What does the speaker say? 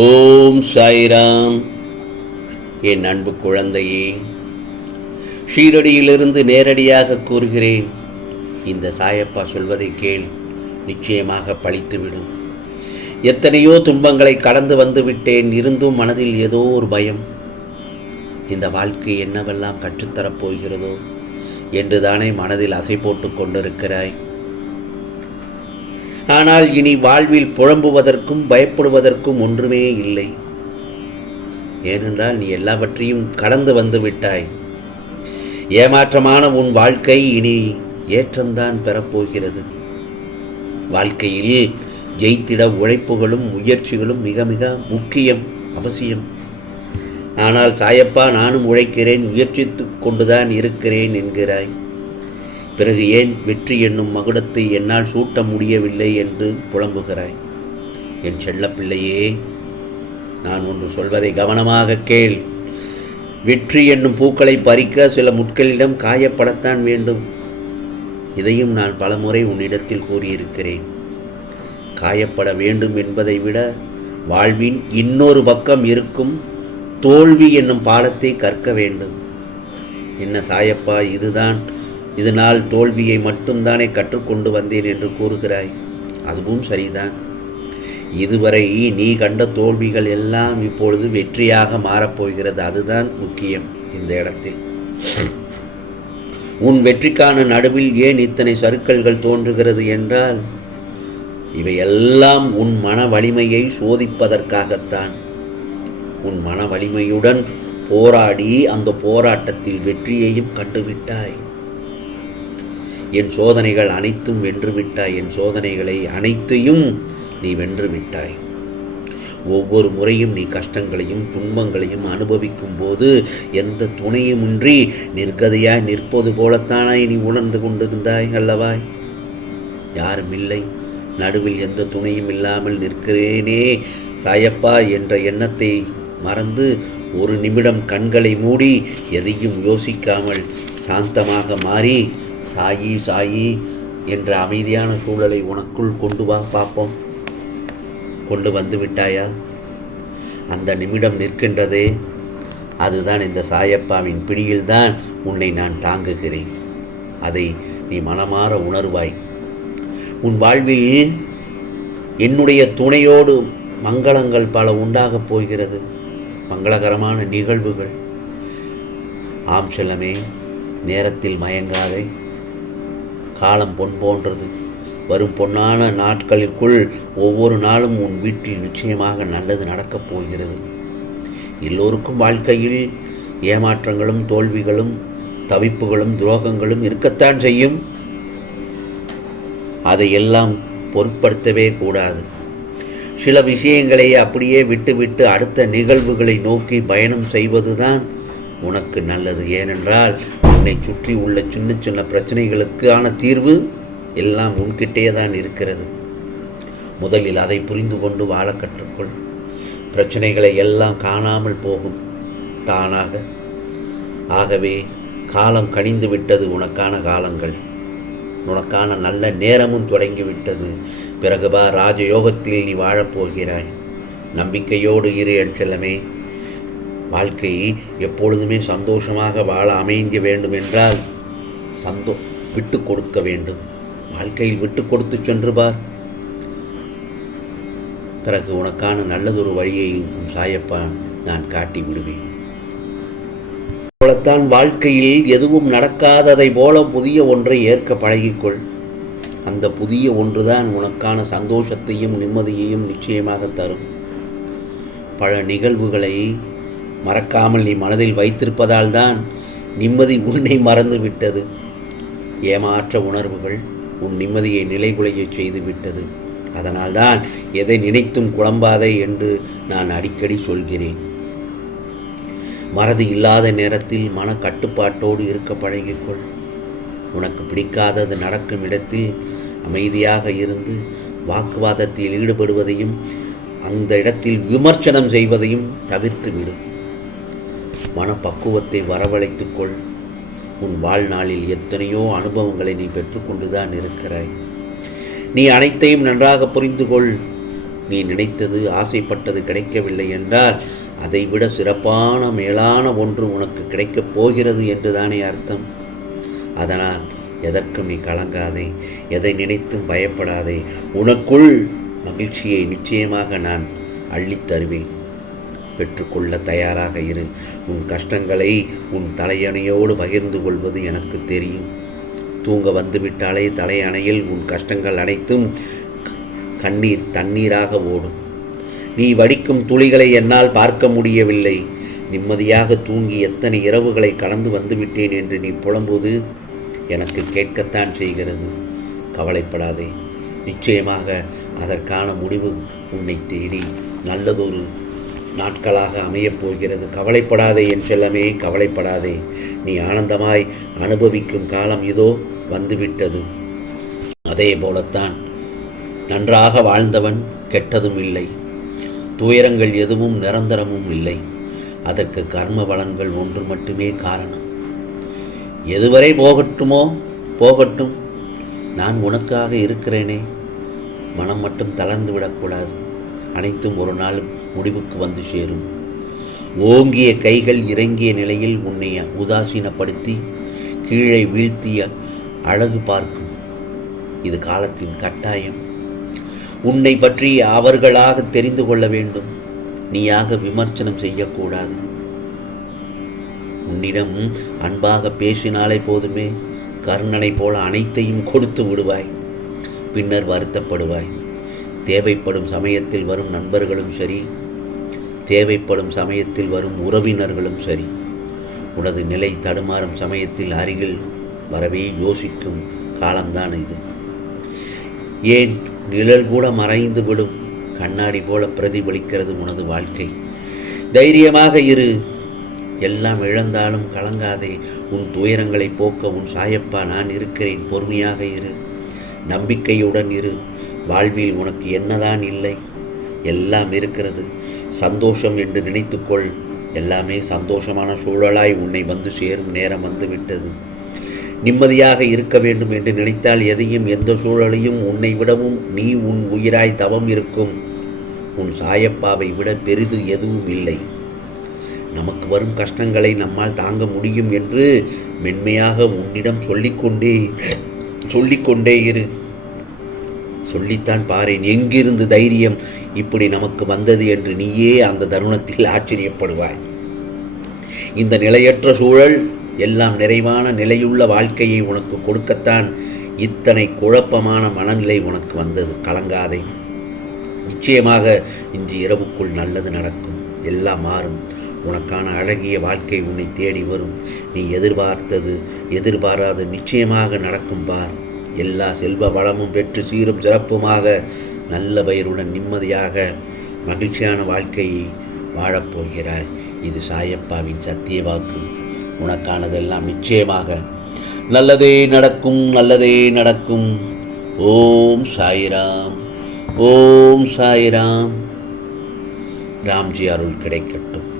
ஓம் சாய்ராம். என் அன்பு குழந்தையே ஷீரடியிலிருந்து நேரடியாக கூறுகிறேன். இந்த சாயப்பா சொல்வதை கேள் நிச்சயமாக பழித்துவிடும். எத்தனையோ துன்பங்களை கடந்து வந்து விட்டேன் இருந்தும் மனதில் ஏதோ ஒரு பயம். இந்த வாழ்க்கை என்னவெல்லாம் கற்றுத்தரப் போகிறதோ என்று தானே மனதில் அசை போட்டு கொண்டிருக்கிறாய். ஆனால் இனி வாழ்வில் புழம்புவதற்கும் பயப்படுவதற்கும் ஒன்றுமே இல்லை. ஏனென்றால் நீ எல்லாவற்றையும் கடந்து வந்து விட்டாய். ஏமாற்றமான உன் வாழ்க்கை இனி ஏற்றம்தான் பெறப்போகிறது. வாழ்க்கையில் ஜெயித்திட உழைப்புகளும் முயற்சிகளும் மிக மிக முக்கியம் அவசியம். ஆனால் சாயப்பா நானும் உழைக்கிறேன் முயற்சித்து கொண்டுதான் இருக்கிறேன் என்கிறாய். பிறகு ஏன் வெற்றி என்னும் மகுடத்தை என்னால் சூட்ட முடியவில்லை என்று புலம்புகிறாய்? என் செல்லப்பிள்ளையே நான் ஒன்று சொல்வதை கவனமாக கேள். வெற்றி என்னும் பூக்களை பறிக்க சில முட்களிடம் காயப்படத்தான் வேண்டும். இதையும் நான் பலமுறை உன்னிடத்தில் கூறியிருக்கிறேன். காயப்பட வேண்டும் என்பதை விட வாழ்வின் இன்னொரு பக்கம் இருக்கும் தோல்வி என்னும் பாடத்தை கற்க வேண்டும். என்ன சாயப்பா இதுதான் இதனால் தோல்வியை மட்டும்தானே கற்றுக்கொண்டு வந்தேன் என்று கூறுகிறாய். அதுவும் சரிதான். இதுவரை நீ கண்ட தோல்விகள் எல்லாம் இப்பொழுது வெற்றியாக மாறப்போகிறது அதுதான் முக்கியம் இந்த இடத்தில். உன் வெற்றிக்கான நடுவில் ஏன் இத்தனை சறுக்கல்கள் தோன்றுகிறது என்றால் இவையெல்லாம் உன் மன வலிமையை சோதிப்பதற்காகத்தான். உன் மன வலிமையுடன் போராடி அந்த போராட்டத்தில் வெற்றியையும் கண்டுவிட்டாய். என் சோதனைகள் அனைத்தும் வென்று விட்டாய் என் சோதனைகளை அனைத்தையும் நீ வென்று விட்டாய் ஒவ்வொரு முறையும் நீ கஷ்டங்களையும் துன்பங்களையும் அனுபவிக்கும் போது எந்த துணையுமின்றி நிர்கதையாய் நிற்பது போலத்தானே நீ உணர்ந்து கொண்டிருந்தாய் அல்லவாய் யாரும் இல்லை நடுவில் எந்த துணையும் இல்லாமல் நிற்கிறேனே. சாயப்பா என்ற எண்ணத்தை மறந்து ஒரு நிமிடம் கண்களை மூடி எதையும் யோசிக்காமல் சாந்தமாக மாறி சாயி சாயி என்ற அமைதியான சூழலை உனக்குள் கொண்டு வா பார்ப்போம் கொண்டு வந்து விட்டாயா? அந்த நிமிடம் நிற்கின்றதே. அதுதான் இந்த சாயப்பாவின் பிடியில்தான் உன்னை நான் தாங்குகிறேன். அதை நீ மனமாற உணர்வாய். உன் வாழ்வில் என்னுடைய துணையோடு மங்களங்கள் பல உண்டாகப் போகிறது. மங்களகரமான நிகழ்வுகள். ஆம் செல்லமே நேரத்தில் மயங்காதே. காலம் பொன் போன்றது. வரும் பொன்னான நாட்களுக்குள் ஒவ்வொரு நாளும் உன் வீட்டில் நிச்சயமாக நல்லது நடக்கப் போகிறது. எல்லோருக்கும் வாழ்க்கையில் ஏமாற்றங்களும் தோல்விகளும் தவிப்புகளும் துரோகங்களும் இருக்கத்தான் செய்யும். அதையெல்லாம் பொருட்படுத்தவே கூடாது. சில விஷயங்களை அப்படியே விட்டுவிட்டு அடுத்த நிகழ்வுகளை நோக்கி பயணம் செய்வதுதான் உனக்கு நல்லது. ஏனென்றால் உன்னை சுற்றி உள்ள சின்ன சின்ன பிரச்சனைகளுக்கான தீர்வு எல்லாம் உன்கிட்டே தான் இருக்கிறது. முதலில் அதை புரிந்து கொண்டு வாழ கற்றுக்கொள். பிரச்சனைகளை எல்லாம் காணாமல் போகும். தானாக. ஆகவே காலம் கணிந்து விட்டது உனக்கான காலங்கள். உனக்கான நல்ல நேரமும் தொடங்கிவிட்டது பிறகு வா ராஜயோகத்தில் நீ வாழப்போகிறாய் நம்பிக்கையோடு இரு என்றெல்லாமே வாழ்க்கை எப்பொழுதுமே சந்தோஷமாக வாழ அமைங்க வேண்டும் என்றால் சந்தோ விட்டு கொடுக்க வேண்டும். வாழ்க்கையில் விட்டு கொடுத்து சென்று பார். பிறகு உனக்கான நல்லதொரு வழியை சாயப்பா நான் காட்டி விடுவேன். போலத்தான் வாழ்க்கையில் எதுவும் நடக்காததை போல புதிய ஒன்றை ஏற்க பழகிக்கொள். அந்த புதிய ஒன்றுதான் உனக்கான சந்தோஷத்தையும் நிம்மதியையும் நிச்சயமாக தரும். பல நிகழ்வுகளை மறக்காமல் நீ மனதில் வைத்திருப்பதால் தான் நிம்மதி உன்னை மறந்து விட்டது ஏமாற்ற உணர்வுகள் உன் நிம்மதியை நிலைகுலையச் செய்துவிட்டது. அதனால்தான் எதை நினைத்தும் குழம்பாதே என்று நான் அடிக்கடி சொல்கிறேன். மறதி இல்லாத நேரத்தில் மன கட்டுப்பாட்டோடு இருக்க பழகிக்கொள். உனக்கு பிடிக்காதது நடக்கும் இடத்தில் அமைதியாக இருந்து வாக்குவாதத்தில் ஈடுபடுவதையும் அந்த இடத்தில் விமர்சனம் செய்வதையும் தவிர்த்து விடு மனப்பக்குவத்தை வரவழைத்துக்கொள். உன் வாழ்நாளில் எத்தனையோ அனுபவங்களை நீ பெற்றுக்கொண்டுதான் இருக்கிறாய். நீ அனைத்தையும் நன்றாக புரிந்து கொள் நீ நினைத்தது ஆசைப்பட்டது கிடைக்கவில்லை என்றால் அதைவிட சிறப்பான மேலான ஒன்று உனக்கு கிடைக்கப் போகிறது என்றுதானே அர்த்தம். அதனால் எதற்கும் நீ கலங்காதே எதை நினைத்தும் பயப்படாதே. உனக்குள் மகிழ்ச்சியை நிச்சயமாக நான் அள்ளித் தருவேன் பெற்றுக்கொள்ள தயாராக இரு. உன் கஷ்டங்களை உன் தலையணையோடு பகிர்ந்து கொள்வது எனக்கு தெரியும். தூங்க வந்துவிட்டாலே தலையணையில் உன் கஷ்டங்கள் அனைத்தும் கண்ணீர் தண்ணீராக ஓடும். நீ வடிக்கும் துளிகளை என்னால் பார்க்க முடியவில்லை. நிம்மதியாக தூங்கி எத்தனை இரவுகளை கடந்து வந்துவிட்டேன் என்று நீ புலம்புவது எனக்கு கேட்கத்தான் செய்கிறது. கவலைப்படாதே. நிச்சயமாக அதற்கான முடிவு உன்னை தேடி. நல்லதொரு நாட்களாக அமையப் போகிறது. கவலைப்படாதே என் செல்லமே கவலைப்படாதே. நீ ஆனந்தமாய் அனுபவிக்கும் காலம் இதோ வந்துவிட்டது. அதே போலத்தான் நன்றாக வாழ்ந்தவன் கெட்டதும் இல்லை. துயரங்கள் எதுவும் நிரந்தரமும் இல்லை. அதற்கு கர்ம பலன்கள் ஒன்று மட்டுமே காரணம். எதுவரை போகட்டுமோ போகட்டும். நான் உனக்காக இருக்கிறேனே. மனம் மட்டும் தளர்ந்து விடக்கூடாது. அனைத்தும் ஒரு நாள் முடிவுக்கு வந்து சேரும். ஓங்கிய கைகள் இறங்கிய நிலையில் உன்னை உதாசீனப்படுத்தி கீழே வீழ்த்திய அழகு பார்க்கும். இது காலத்தின் கட்டாயம். உன்னை பற்றி அவர்களாக தெரிந்து கொள்ள வேண்டும். நீயாக விமர்சனம் செய்யக்கூடாது. உன்னிடம் அன்பாக பேசினாலே போதுமே கர்ணனை போல அனைத்தையும் கொடுத்து விடுவாய். பின்னர் வருத்தப்படுவாய். தேவைப்படும் சமயத்தில் வரும் நண்பர்களும் சரி தேவைப்படும் சமயத்தில் வரும் உறவினர்களும் சரி. உனது நிலை தடுமாறும் சமயத்தில் அருகில் வரவே யோசிக்கும் காலம்தான் இது. ஏன்? நிழல் கூட மறைந்து விடும். கண்ணாடி போல பிரதிபலிக்கிறது உனது வாழ்க்கை. தைரியமாக இரு. எல்லாம் இழந்தாலும் கலங்காதே. உன் துயரங்களை போக்க உன் சாயப்பா நான் இருக்கிறேன். பொறுமையாக இரு. நம்பிக்கையுடன் இரு. வாழ்வில் உனக்கு என்னதான் இல்லை? எல்லாம் இருக்கிறது. சந்தோஷம் என்று நினைத்துக்கொள். எல்லாமே சந்தோஷமான சூழலாய் உன்னை வந்து சேரும் நேரம் வந்துவிட்டது நிம்மதியாக இருக்க வேண்டும் என்று நினைத்தால் எதையும் எந்த சூழலையும் உன்னை விடவும் நீ உன் உயிராய் தவம் இருக்கும். உன் சாயப்பாவை விட பெரிது எதுவும் இல்லை. நமக்கு வரும் கஷ்டங்களை நம்மால் தாங்க முடியும் என்று மென்மையாக உன்னிடம் சொல்லிக்கொண்டே சொல்லிக்கொண்டே இரு. சொல்லித்தான் பாரேன் எங்கிருந்து தைரியம் இப்படி நமக்கு வந்தது என்று நீயே அந்த தருணத்தில் ஆச்சரியப்படுவாய். இந்த நிலையற்ற சூழல் எல்லாம் நிறைவான நிலையுள்ள வாழ்க்கையை உனக்கு கொடுக்கத்தான் இத்தனை குழப்பமான மனநிலை உனக்கு வந்தது. கலங்காதே. நிச்சயமாக இன்று இரவுக்குள் நல்லது நடக்கும். எல்லாம் மாறும். உனக்கான அழகிய வாழ்க்கை உன்னை தேடி வரும். நீ எதிர்பார்த்தது எதிர்பாராது நிச்சயமாக நடக்கும் பார். எல்லா செல்வ வளமும் பெற்று சீரும் சிறப்புமாக நல்ல பெயருடன் நிம்மதியாக மகிழ்ச்சியான வாழ்க்கையை வாழப்போகிறாய் இது சாயப்பாவின் சத்திய வாக்கு. உனக்கானதெல்லாம் நிச்சயமாக. நல்லதே நடக்கும் நல்லதே நடக்கும். ஓம் சாயிராம் ஓம் சாயிராம். ராம்ஜி அருள் கிடைக்கட்டும்.